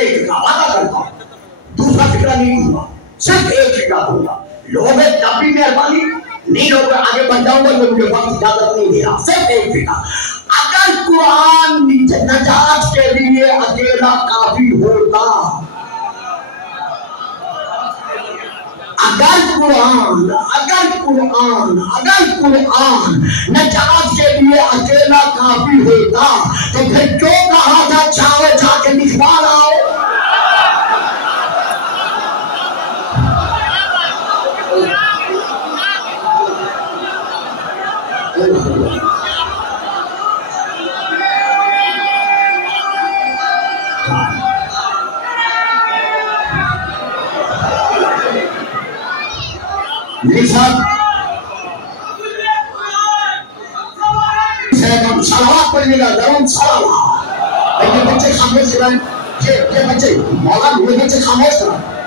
एक फिक्रा वादा करता हूं, दूसरा फिक्रा नहीं दूंगा, सिर्फ एक फिक्रा दूंगा। लोग तब भी मेहरबानी नहीं, लोग आगे बढ़ जाऊंगा, मैं मुझे वक्त इजाजत नहीं दे रहा, सिर्फ एक फिक्रा। अगर कुरान नजात के लिए अकेला काफी होता, अगर कुरान नजात के लिए अकेला काफी होता तो फिर क्यों कहा था जाओ जाके लिखवा लाओ। सलावत पढ़िएगा, जरूर सलावत। बच्चे खामोश कराएं, ये बच्चे मौला, ये बच्चे खामोश कराएं।